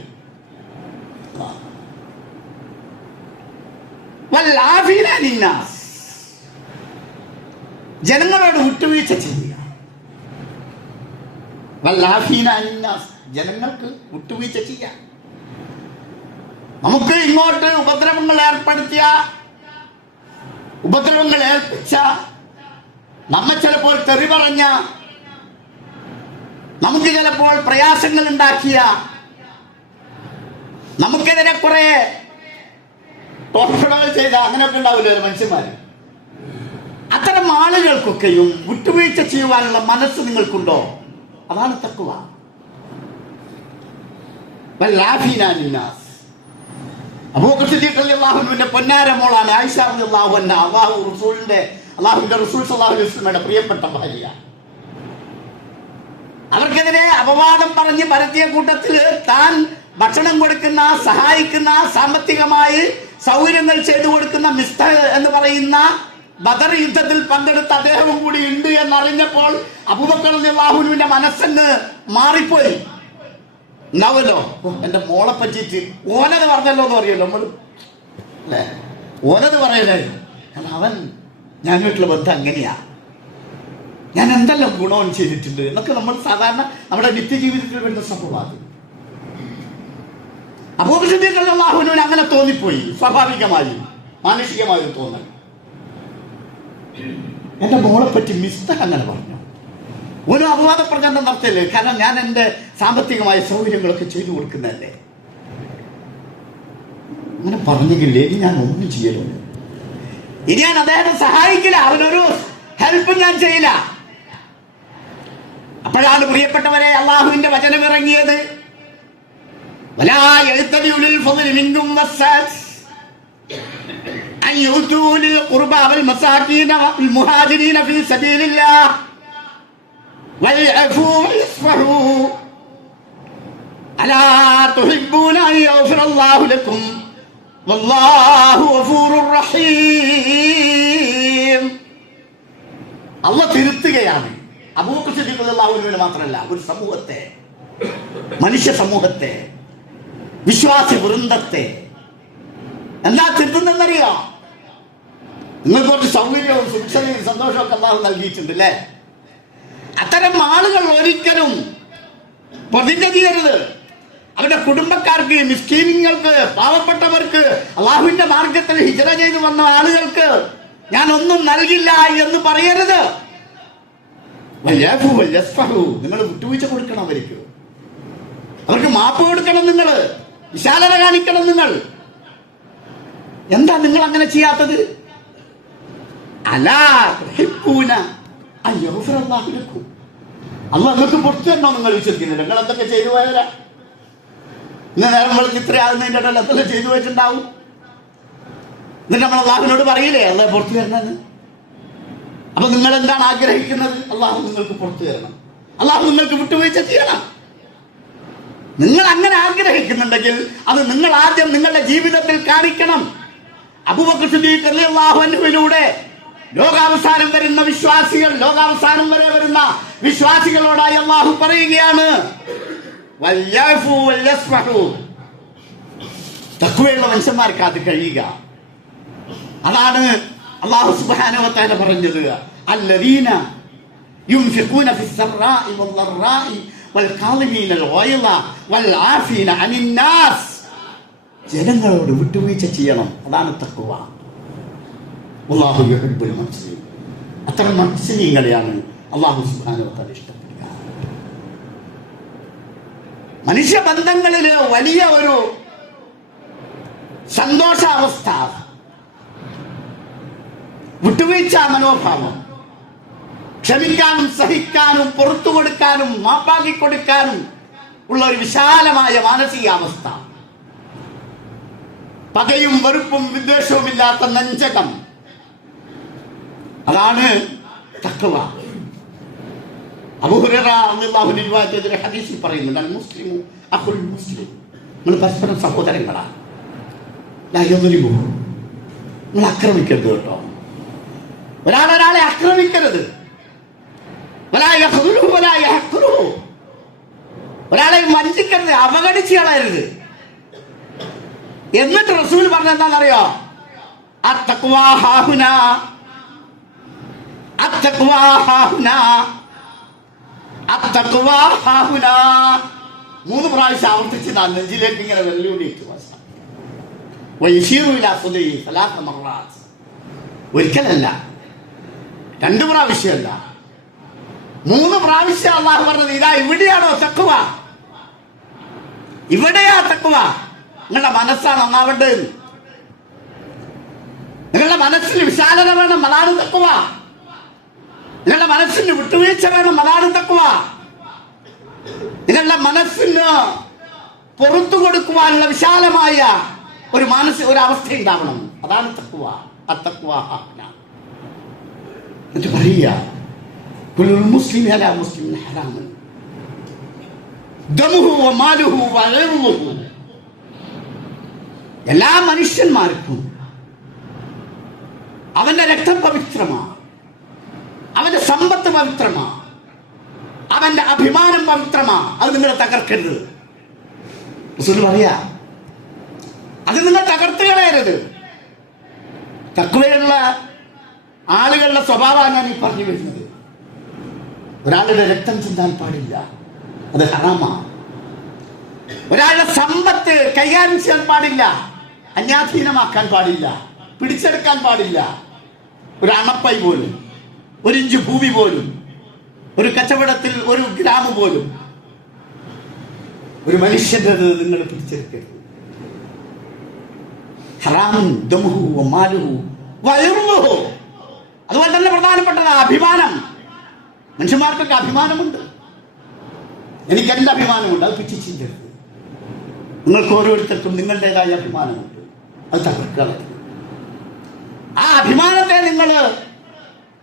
വൽ ആഫീന അനിന്നാസ്, ജനങ്ങളോട് വിട്ടുവീഴ്ച ചെയ്യുക. വൽ ആഫീന അനിന്നാസ്, ജനങ്ങൾക്ക് വിട്ടുവീഴ്ച ചെയ്യാം. നമുക്ക് ഇങ്ങോട്ട് ഉപദ്രവങ്ങൾ ഏൽപ്പിച്ച, നമ്മെ ചിലപ്പോൾ തെറി പറഞ്ഞ, നമുക്ക് ചിലപ്പോൾ പ്രയാസങ്ങൾ ഉണ്ടാക്കിയ, നമുക്കെതിരെ കുറെ ടോർച്ചകൾ ചെയ്ത, അങ്ങനെയൊക്കെ ഉണ്ടാവില്ല മനുഷ്യന്മാര്. അത്തരം ആളുകൾക്കൊക്കെയും വിട്ടുവീഴ്ച ചെയ്യുവാനുള്ള മനസ്സ് നിങ്ങൾക്കുണ്ടോ? അതാണ് തഖ്വ. അബൂബക്കർ സിദ്ദീഖ് റളിയല്ലാഹുവിന്റെ പൊന്നാര മോളാണ് ആയിഷ റളിയല്ലാഹു അൻഹ. അല്ലാഹുവിന്റെ റസൂൽ സ്വല്ലല്ലാഹു അലൈഹി വസല്ലമയുടെ പ്രിയപ്പെട്ട ഭാര്യ. അവർക്കെതിരെ അപവാദം പറഞ്ഞ് പരത്തിയ കൂട്ടത്തിൽ താൻ ഭക്ഷണം കൊടുക്കുന്ന, സഹായിക്കുന്ന, സാമ്പത്തികമായി സൗകര്യങ്ങൾ ചെയ്തു കൊടുക്കുന്ന മിസ്തഹ് എന്ന് പറയുന്ന ബദർ യുദ്ധത്തിൽ പങ്കെടുത്ത അദ്ദേഹവും കൂടി ഉണ്ട് എന്നറിഞ്ഞപ്പോൾ അബൂബക്കർ റളിയല്ലാഹുവിന്റെ മനസ്സെന്ന് മാറിപ്പോയി. ഉണ്ടാവുമല്ലോ, എന്റെ മോളെ പറ്റിയിട്ട് ഓനത് പറഞ്ഞല്ലോ എന്ന് പറയല്ലോ നമ്മൾ, അല്ലേ? ഓനത് പറയലായിരുന്നു. കാരണം അവൻ ഞാനായിട്ടുള്ള ബന്ധം അങ്ങനെയാ, ഞാൻ എന്തെല്ലാം ഗുണം ചെയ്തിട്ടുണ്ട് എന്നൊക്കെ നമ്മൾ സാധാരണ നമ്മുടെ നിത്യജീവിതത്തിൽ വരുന്ന സംഭവമാണ്. അബൂബക്കർ സിദ്ദീഖ് റളിയല്ലാഹുവിന് അങ്ങനെ തോന്നിപ്പോയി, സ്വാഭാവികമായി മാനുഷികമായ ഒരു തോന്നൽ. എന്റെ മോളെ പറ്റി മിസ്തഹ് അങ്ങനെ പറഞ്ഞു. ഒരു അപവാദ പ്രചരണം നടത്തില്ലേ, കാരണം ഞാൻ എൻ്റെ സാമ്പത്തികമായ സൗകര്യങ്ങളൊക്കെ ചെയ്തു കൊടുക്കുന്നതല്ലേ. അങ്ങനെ പറഞ്ഞെങ്കിലേ ഇനി ഞാൻ ഒന്നും ചെയ്യലോ, ഇനി ഞാൻ അദ്ദേഹത്തെ സഹായിക്കില്ല, അവനൊരു ഹെൽപ്പ് ഞാൻ ചെയ്യില്ല. അപ്പോഴാണ് പ്രിയപ്പെട്ടവരെ അള്ളാഹുവിന്റെ വചനം ഇറങ്ങിയത്. വലാ യഅ്തദി ഉലുൽ ഫദ്ലി മിൻകും വസ്സാസ് അൻ യുഅ്തൂ ലിൽ ഖുർബാ വൽ മസാകീന വൽ മുഹാജിരീന ഫീ സബീലില്ലാഹ് വൽഅഫൂ വയസ്ഫഹൂ അലാ തുഹിബ്ബൂന അൻ യഗ്ഫിറല്ലാഹു ലക്കും വല്ലാഹു ഗഫൂറുർ റഹീം. അല്ലാഹു തിരുത്തുകയാണ്. അബൂബക്കർ സിദ്ദീഖ് റളിയല്ലാഹു അൻഹുവിനെ മാത്രമല്ല, ഒരു സമൂഹത്തെ, മനുഷ്യ സമൂഹത്തെ, വിശ്വാസി വൃന്ദത്തെ. എന്താ തിരുത്തുന്നറിയോ? നിങ്ങൾക്ക് കുറച്ച് സൗകര്യവും സുരക്ഷയും സന്തോഷമൊക്കെ അല്ലാഹു നൽകിയിട്ടുണ്ട് അല്ലേ? അത്തരം ആളുകൾ ഒരിക്കലും പ്രതിജ്ഞ ചെയ്യരുത്. അവരുടെ കുടുംബക്കാർക്ക്, മിസ്കീനുകൾക്ക്, പാവപ്പെട്ടവർക്ക്, അള്ളാഹുവിന്റെ മാർഗത്തിൽ ഹിജ്റ ചെയ്തു വന്ന ആളുകൾക്ക് ഞാൻ ഒന്നും നൽകില്ല എന്ന് പറയരുത്. നിങ്ങൾ വിട്ടുവീഴ്ച കൊടുക്കണം, അവർക്ക് മാപ്പ് കൊടുക്കണം, നിങ്ങൾ വിശാലത കാണിക്കണം. നിങ്ങൾ എന്താ നിങ്ങൾ അങ്ങനെ ചെയ്യാത്തത്? അല്ലാഹു നിങ്ങൾക്ക് പുറത്തു തരണോ? നിങ്ങൾ വിശ്വസിക്കുന്നില്ല. നിങ്ങൾ എന്തൊക്കെ ചെയ്തു പോയവരാ? ഇന്ന് നേരം വെളുത്ത് ഇത്രയാകുന്നതിൻ്റെ ഇടയിൽ എന്തെല്ലാം ചെയ്തു വെച്ചിട്ടുണ്ടാവും. എന്നിട്ട് നമ്മൾ അള്ളാഹുവിനോട് പറയില്ലേ അല്ലാഹു പുറത്തു തരണമെന്ന്? അപ്പൊ നിങ്ങൾ എന്താണ് ആഗ്രഹിക്കുന്നത്? അള്ളാഹു നിങ്ങൾക്ക് പുറത്തു തരണം, അള്ളാഹു നിങ്ങൾക്ക് വിട്ടുവീഴ്ച ചെയ്യണം. നിങ്ങൾ അങ്ങനെ ആഗ്രഹിക്കുന്നുണ്ടെങ്കിൽ അത് നിങ്ങൾ ആദ്യം നിങ്ങളുടെ ജീവിതത്തിൽ കാണിക്കണം. അബൂബക്കർ സിദ്ദീഖ് റളിയല്ലാഹു അൻഹുവിലൂടെ ലോകാവസാനം വരുന്ന വിശ്വാസികൾ, ലോകാവസാനം വരെ വരുന്ന വിശ്വാസികളോടായി അള്ളാഹു പറയുകയാണ്, തഖ്വയുള്ള മനുഷ്യന്മാർക്ക് അത് കഴിയുക. അതാണ് അല്ലാഹു സുബ്ഹാനഹു വ തആല പറഞ്ഞത്, അല്ലദീന യുൻഫിഖൂന ഫിസ്സറാഇ വദ്ദറാഇ വൽകാളിമീനൽ ഗൈള വൽആഫീന അനിന്നാസ്. ജനങ്ങളോട് വിട്ടുവീഴ്ച ചെയ്യണം, അതാണ് തഖ്വ. അല്ലാഹു യുഹിബ്ബുൽ മുഹ്സിനീൻ. അത്തരം മുഹ്സിനീങ്ങളെയാണ് അല്ലാഹു സുബ്ഹാനഹു വ തആല ഇഷ്ടപ്പെടുക. മനുഷ്യബന്ധങ്ങളിൽ വലിയ ഒരു സന്തോഷാവസ്ഥ, വിട്ടുവീഴ്ച മനോഭാവം, ക്ഷമിക്കാനും സഹിക്കാനും പുറത്തു കൊടുക്കാനും മാപ്പാക്കി കൊടുക്കാനും ഉള്ള ഒരു വിശാലമായ മാനസികാവസ്ഥ, പകയും വെറുപ്പും വിദ്വേഷവും ഇല്ലാത്ത നെഞ്ചകം, അതാണ് തഖ്വ. അബൂ ഹുറൈറ റളിയല്ലാഹു അൻഹു റിവായത്ത് ഹദീസിൽ പറയുന്നുണ്ട്, അൽ മുസ്ലിമു അഖുൽ മുസ്ലിം, നമ്മൾ പരസ്പരം സഹോദരങ്ങളാണ്. നിങ്ങൾ ആക്രമിക്കരുത് കേട്ടോ. ഒരാളെ ആക്രമിക്കരുത്. ഒരാളെ വഞ്ചിക്കരുത്, അവഗണിച്ച് കളയരുത്. എന്നിട്ട് റസൂൽ പറഞ്ഞ എന്താണെന്നറിയോ? അത്തഖ്വാ ഹാഹുനാ, അത്തഖ്വാ ഹാഹുനാ, അത്തഖ്വാ ഹാഹുനാ. 3 പ്രാവശ്യം ആവർത്തിച്ച് ഞാൻ നെഞ്ചിലേക്ക് ഇങ്ങനെ വെല്ലുവിളിച്ചു. ഒരിക്കലല്ല, 2 പ്രാവശ്യമല്ല, 3 പ്രാവശ്യം അള്ളാഹു പറഞ്ഞത് ഇതാ ഇവിടെയാണോ തഖ്വ, ഇവിടെയാ തഖ്വ. നിങ്ങളുടെ മനസ്സാണ് ഒന്നാവേണ്ടത്. നിങ്ങളുടെ മനസ്സിന് വിശാലത വേണം, അതാണ് തഖ്വ. നിങ്ങളുടെ മനസ്സിന് വിട്ടുവീഴ്ച വേണം, അതാണ് തഖ്വ. നിങ്ങളുടെ മനസ്സിന് പുറത്തു കൊടുക്കുവാനുള്ള വിശാലമായ ഒരു അവസ്ഥ ഉണ്ടാവണം, അതാണ് തഖ്വ. അത്തഖ്വാ ഹാഹുനാ. എന്നിട്ട് പറയുക, കുല്ലുൽ മുസ്ലിമി അലാ മുസ്ലിമിൻ ഹറാമുൻ ദമുഹു വമാലുഹു വഇർദുഹു. എല്ലാ മനുഷ്യന്മാർക്കും അവന്റെ രക്തം പവിത്രമാണ്, അവന്റെ സമ്പത്ത് പവിത്രമാണ്, അവന്റെ അഭിമാനം പവിത്രമാണ്. അത് നിങ്ങൾ തകർക്കരുത്. റസൂൽ പറയാ, അത് നിങ്ങൾ തകർത്ത് കളയരുത്. തഖ്വയുള്ള ആളുകളുടെ സ്വഭാവമാണ് ഞാൻ ഈ പറഞ്ഞു വരുന്നത്. ഒരാളുടെ രക്തം ചിന്താൻ പാടില്ല, അത് ഹറാമാണ്. ഒരാളുടെ സമ്പത്ത് കൈകാര്യം ചെയ്യാൻ പാടില്ല, അന്യാധീനമാക്കാൻ പാടില്ല, പിടിച്ചെടുക്കാൻ പാടില്ല. ഒരു അണപ്പൈ പോലും, 1 ഇഞ്ച് ഭൂമി പോലും, ഒരു കച്ചവടത്തിൽ 1 ഗ്രാം പോലും ഒരു മനുഷ്യന്റെ നിങ്ങൾ പിടിച്ചെടുക്കരുത്. ഹറാമുൻ ദമുഹു വമാലുഹു വഇർദുഹു. അതുപോലെ തന്നെ പ്രധാനപ്പെട്ടത് അഭിമാനം. മനുഷ്യന്മാർക്കൊക്കെ അഭിമാനമുണ്ട്. എനിക്ക് എന്റെ അഭിമാനമുണ്ട്, അത് പിച്ചിച്ചിരുത്. നിങ്ങൾക്ക് ഓരോരുത്തർക്കും നിങ്ങളുടേതായ അഭിമാനമുണ്ട്, അത് തകർക്കുക. ആ അഭിമാനത്തെ നിങ്ങൾ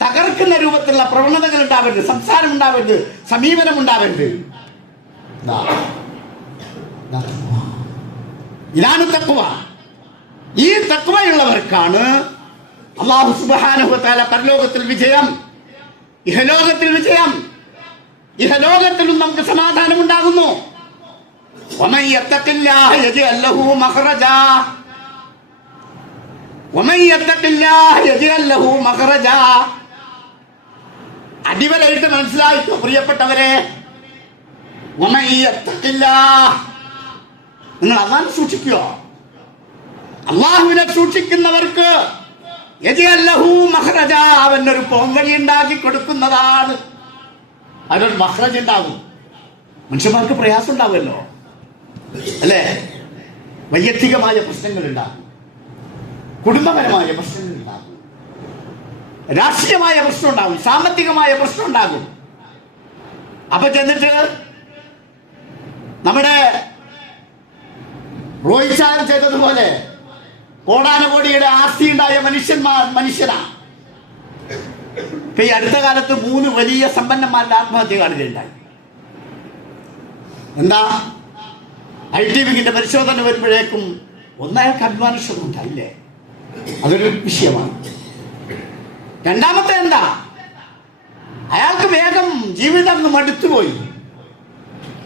തകർക്കുന്ന രൂപത്തിലുള്ള പ്രവണതകൾ ഉണ്ടാവരുത്, സംസാരം ഉണ്ടാവരുത്, സമീപനം ഉണ്ടാവരുത്. ഇതാണ് തഖ്വ. ഈ തഖ്വയുള്ളവർക്കാണ് അല്ലാഹു സുബ്ഹാനഹു വ തആല പരലോകത്തിൽ വിജയം, ഇഹലോകത്തിൽ വിജയം. ഇഹലോകത്തിലും നമുക്ക് സമാധാനം ഉണ്ടാകുന്നു. വമൻ യത്തഖില്ലാഹ യജ്അൽ ലഹു മഖ്റജാ, വമൻ യത്തഖില്ലാഹ യജ്അൽ ലഹു മഖ്റജാ. അടിവരായിട്ട് മനസ്സിലായിട്ടോ പ്രിയപ്പെട്ടവരെ? വമൻ യത്തഖില്ലാഹ, നിങ്ങൾ അല്ലാഹുവിനെ സൂക്ഷിക്കുക. അല്ലാഹുവിനെ സൂക്ഷിക്കുന്നവർക്ക് യജ്അൽ ലഹു മഖ്റജാ, അവനൊരു പോംവഴി ഉണ്ടാക്കി കൊടുക്കുന്നതാണ്. അതിനൊരു മഖ്റജ് ഉണ്ടാകും. മനുഷ്യന്മാർക്ക് പ്രയാസം ഉണ്ടാവുമല്ലോ, അല്ലേ? വൈയക്തികമായ പ്രശ്നങ്ങൾ ഉണ്ടാകും, കുടുംബപരമായ പ്രശ്നങ്ങൾ ഉണ്ടാകും, രാഷ്ട്രീയമായ പ്രശ്നം ഉണ്ടാകും, സാമ്പത്തികമായ പ്രശ്നം ഉണ്ടാകും. അപ്പൊ ചെന്നിട്ട് നമ്മുടെ റോഹിത് ചാൻ ചെയ്തതുപോലെ കോടാനുകോടിയുടെ ആസ്തി ഉണ്ടായ മനുഷ്യനാ. ഇപ്പൊ ഈ അടുത്ത കാലത്ത് 3 വലിയ സമ്പന്നന്മാരുടെ ആത്മഹത്യ കാണുകയുണ്ടായി. എന്താ? ITVന്റെ പരിശോധന വരുമ്പോഴേക്കും ഒന്നയാൾക്ക് അഭിമാനക്ഷതം ഉണ്ടായില്ലേ? അതൊരു വിഷയമാണ്. രണ്ടാമത്തെ എന്താ? അയാൾക്ക് വേഗം ജീവിതം മടുത്തുപോയി,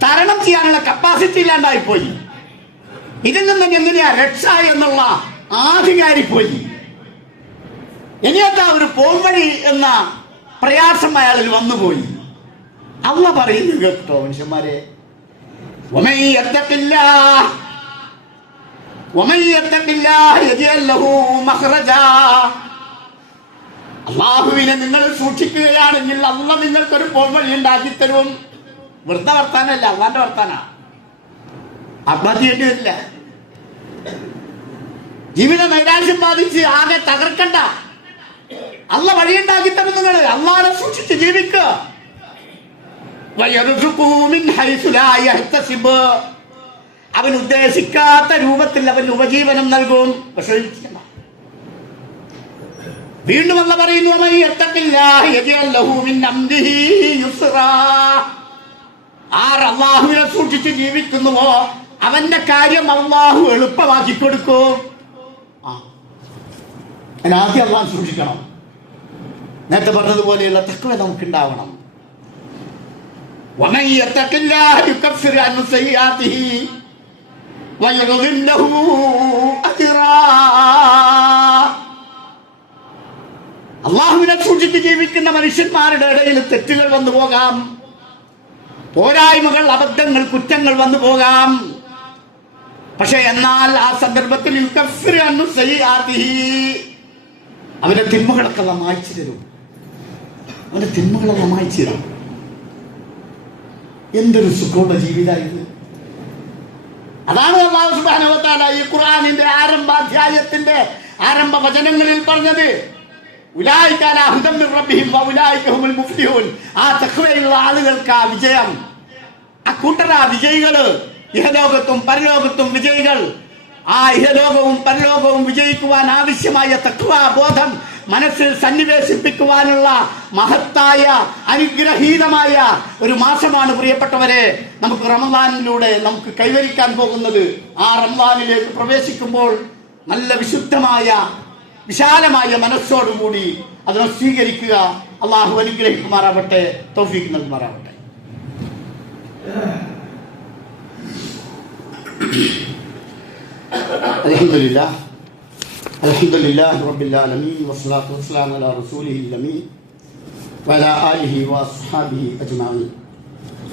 തരണം ചെയ്യാനുള്ള കപ്പാസിറ്റി ഇല്ലാണ്ടായിപ്പോയി. ഇതിൽ നിന്ന് എങ്ങനെയാ രക്ഷ എന്നുള്ള ആധികാരിപ്പോയി. ഇനിയെന്താ ഒരു പോംവഴി എന്ന പ്രയാസം അയാളിൽ വന്നുപോയി. അല്ലാഹു പറയുന്നു കേട്ടോ മനുഷ്യന്മാരെ, അല്ലാഹുവിനെ നിങ്ങൾ സൂക്ഷിക്കുകയാണെങ്കിൽ അല്ലാഹു നിങ്ങൾക്കൊരു പോംവഴി ഉണ്ടാക്കി തരും. വെറുതെ വർത്താനല്ല, അള്ളാന്റെ വർത്താനാ. ആത്മഹത്യ ചെയ്യേണ്ടി വരില്ല. ജീവിത നൈരാശ്യം ബാധിച്ച് ആകെ തകർക്കണ്ട. അല്ലാഹു വഴിയുണ്ടാക്കി തരും. നിങ്ങൾ അല്ലാഹുവിനെ സൂക്ഷിച്ച് ജീവിക്കുക. അവൻ ഉദ്ദേശിക്കാത്ത രൂപത്തിൽ അവൻ ഉപജീവനം നൽകും. പക്ഷേ വീണ്ടും അല്ലാഹു പറയുന്നു, ആർ അല്ലാഹുവിനെ സൂക്ഷിച്ച് ജീവിക്കുന്നുവോ അവന്റെ കാര്യം അല്ലാഹു എളുപ്പമാക്കി കൊടുക്കും. അതിനാദ്യം അള്ളാഹ് സൂക്ഷിക്കണം. നേരത്തെ പറഞ്ഞതുപോലെയുള്ള തഖ്വ നമുക്കുണ്ടാവണം. ومن يتق الله يكفر عنه سيئاته ويعظم له أجرا. അള്ളാഹുവിനെ സൂക്ഷിച്ച് ജീവിക്കുന്ന മനുഷ്യന്മാരുടെ ഇടയിൽ തെറ്റുകൾ വന്നു പോകാം, പോരായ്മകൾ, അബദ്ധങ്ങൾ, കുറ്റങ്ങൾ വന്നു പോകാം. പക്ഷെ എന്നാൽ ആ സന്ദർഭത്തിൽ യുകഫിറു അൻഹു സയ്യിആതിഹി, അവന്റെ തിന്മകളൊക്കെ മായ്ച്ചു തരും. അവന്റെ തിന്മകളെ മായ്ച്ചു തരും. എന്തൊരു സുഖമുള്ള ജീവിതം ഇത്! അതാണ് അല്ലാഹു സുബ്ഹാനഹു വ തആല ഈ ഖുർആനിന്റെ ആരംഭാധ്യായത്തിന്റെ ആരംഭ വചനങ്ങളിൽ പറഞ്ഞത്. ഉലൈക അലാ ഹുദൻ മിർ റബ്ബിഹിം വ ഉലൈക ഹുമുൽ മുഫ്ലിഹൂൻ. ആ തഖ്വയുള്ള ആളുകൾക്ക് ആ വിജയം, ആ കൂട്ടരാ വിജയികള്, ഇഹലോകത്തും പരലോകത്തും വിജയികൾ. ആ ഇഹലോകവും പരലോകവും വിജയിക്കുവാൻ ആവശ്യമായ തഖ്വാ ബോധം മനസ്സിൽ സന്നിവേശിപ്പിക്കുവാനുള്ള മഹത്തായ അനുഗ്രഹീതമായ ഒരു മാസമാണ് പ്രിയപ്പെട്ടവരെ നമുക്ക് റമദാനിലൂടെ നമുക്ക് കൈവരിക്കാൻ പോകുന്നത്. ആ റമദാനിലേക്ക് പ്രവേശിക്കുമ്പോൾ നല്ല വിശുദ്ധമായ വിശാലമായ മനസ്സോടുകൂടി അതിനെ സ്വീകരിക്കുക. അള്ളാഹു അനുഗ്രഹിക്കുമാറാവട്ടെ, തൗഫീഖ് നൽകുമാറാവട്ടെ. അൽഹംദുലില്ലാഹ് അൽഹംദുലില്ലാഹി റബ്ബിൽ ആലമീൻ വസ്സലാത്തു വസ്സലാമു അലാ റസൂലിഹിൽ അമീൻ വഅലാ ആലിഹി വഅസ്ഹാബിഹി അജ്മഈൻ.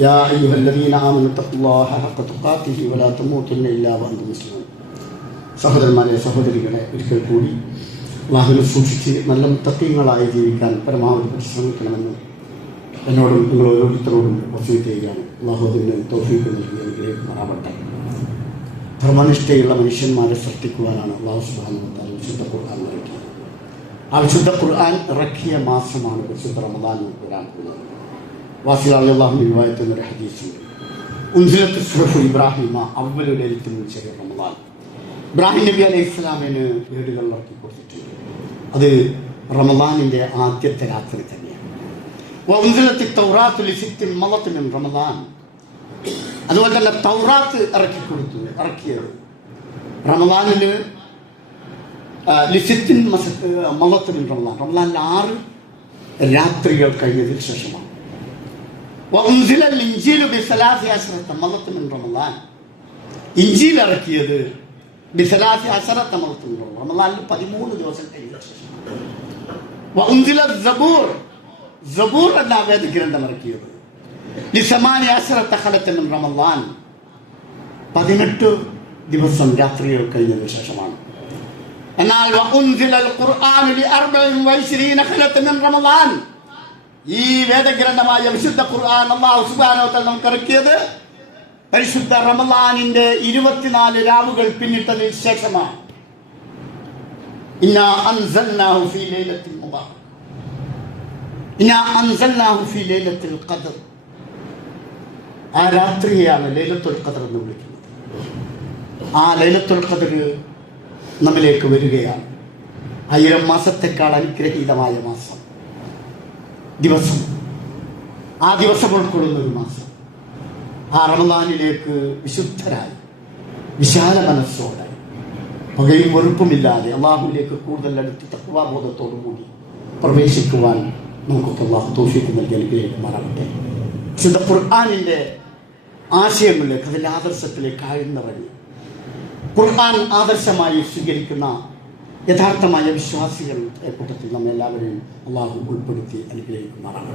യാ അയ്യുഹല്ലദീന ആമനൂ തഖ്വല്ലാഹ ഹഖ്ക തുഖാതിഹി വലാ തമൂതുന്ന ഇല്ലാ വഅൻതും മുസ്ലിമൂൻ. സഹോദരന്മാരെ, സഹോദരികളെ, ഒരിക്കൽ കൂടി അല്ലാഹുവിനെ സൂക്ഷിച്ച് നല്ല മുത്തഖീങ്ങളായി ജീവിക്കാൻ പരമാവധി പരിശ്രമിക്കണമെന്ന് എന്നോടും നിങ്ങൾ ഓരോരുത്തരോടും വസിയത്ത് ചെയ്യുകയാണ്. അല്ലാഹു അതിന് തൗഫീഖ് നൽകി അനുഗ്രഹിക്കുമാറാവട്ടെ. ധർമ്മനിഷ്ഠയുള്ള മനുഷ്യന്മാരെ സൃഷ്ടിക്കുവാനാണ് അല്ലാഹു സുബ്ഹാനഹു വ തആല വിശുദ്ധ ഖുർആൻ ഇറക്കിയത്. ആ വിശുദ്ധ ഖുർആൻ ഇറക്കിയ മാസമാണ് വിശുദ്ധ റമദാൻ വരാൻ പോകുന്നത്. വാസിൽ റളിയല്ലാഹു അൻഹു റിവായത്ത് എന്നൊരു ഹദീസുണ്ട്. ഉൻസിലത്ത് സുഹഫ് ഇബ്രാഹിമ അവ്വലു ലൈലത്തിൻ മിൻ ശഹ്രി റമദാൻ. ഇബ്രാഹിം നബി അലൈഹി സ്വലാമിന് ഏടുകൾ ഇറക്കി കൊടുത്തിട്ടുണ്ട്. അത് റമദാനിന്റെ ആദ്യത്തെ രാത്രി തന്നെയാണ്. വഉൻസിലത്തി തൗറാത്തു ലിസിത്തിൻ മളത് മിൻ റമദാൻ. അതുപോലെ തന്നെ തൗറാത്ത് ഇറക്കിയത് റമദാനില് ലിസിത്തിൻ മളത് മിൻ റമദാൻ, റമദാനിൽ 6 രാത്രികൾ കഴിഞ്ഞതിന് ശേഷമാണ്. വഉൻസിലൽ ഇൻജീലു ബിസലാസി അശ്റത മളത് മിൻ റമദാൻ. ഇൻജീൽ ഇറക്കിയത് ബിസലാസി അശ്റത മളത് മിൻ റമദാൻ, റമദാനിൽ 13 ദിവസം കഴിഞ്ഞ ശേഷം. വഉൻസിലൽ സബൂർ, സബൂർ എന്ന വേദഗ്രന്ഥം ഇറക്കിയത് ലിസമാനി അശ്റത ഖലത മിൻ റമദാൻ, 18 ദിവസം രാത്രികൾ കഴിഞ്ഞതിന് ശേഷമാണ്. എന്നാൽ വഉൻസിലൽ ഖുർആനു ലി24 ഖലത മിൻ റമദാൻ, ഈ വേദഗ്രന്ഥമായ വിശുദ്ധ ഖുർആൻ അല്ലാഹു സുബ്ഹാനഹു വ തആല നമുക്ക് ഇറക്കിയത് പരിശുദ്ധ റമദാനിന്റെ 24 രാവുകൾ പിന്നിട്ടതിന് ശേഷമാണ്. ഇന്നാ അൻസൽനാഹു ഫീ ലൈലത്തിൻ മുബാറക, ഇന്നാ അൻസൽനാഹു ഫീ ലൈലത്തിൽ ഖദ്ർ. ആ രാത്രിയെയാണ് ലൈലത്തുൽ ഖദ്ർ എന്ന് വിളിക്കുന്നത്. ആ ലൈലത്തുൽ ഖദ്ർ നമ്മിലേക്ക് വരികയാണ്. 1000 മാസത്തെക്കാൾ അനുഗ്രഹീതമായ മാസം, ദിവസം, ആ ദിവസം ഉൾക്കൊള്ളുന്ന ഒരു മാസം. ആ റമദാനിലേക്ക് വിശുദ്ധരായി വിശാല മനസ്സോടെ പകയും വെറുപ്പുമില്ലാതെ അള്ളാഹുവിലേക്ക് കൂടുതൽ അടുത്ത് തഖ്വാബോധത്തോടു കൂടി പ്രവേശിക്കുവാൻ നമുക്കൊക്കെ അള്ളാഹു തൗഫീഖ് നൽകി അനുഗ്രഹിക്കുമാറാവട്ടെ. വിശുദ്ധ ഖുർആനിന്റെ ആശയങ്ങളിലേക്ക്, അതിൻ്റെ ആദർശത്തിലേക്ക് ആഴ്ന്നിറങ്ങി ഖുർആൻ ആദർശമായി സ്വീകരിക്കുന്ന യഥാർത്ഥമായ വിശ്വാസികളുടെ കൂട്ടത്തിൽ നമ്മെല്ലാവരെയും അള്ളാഹു ഉൾപ്പെടുത്തി അനുഗ്രഹിക്കുമാറാണ്.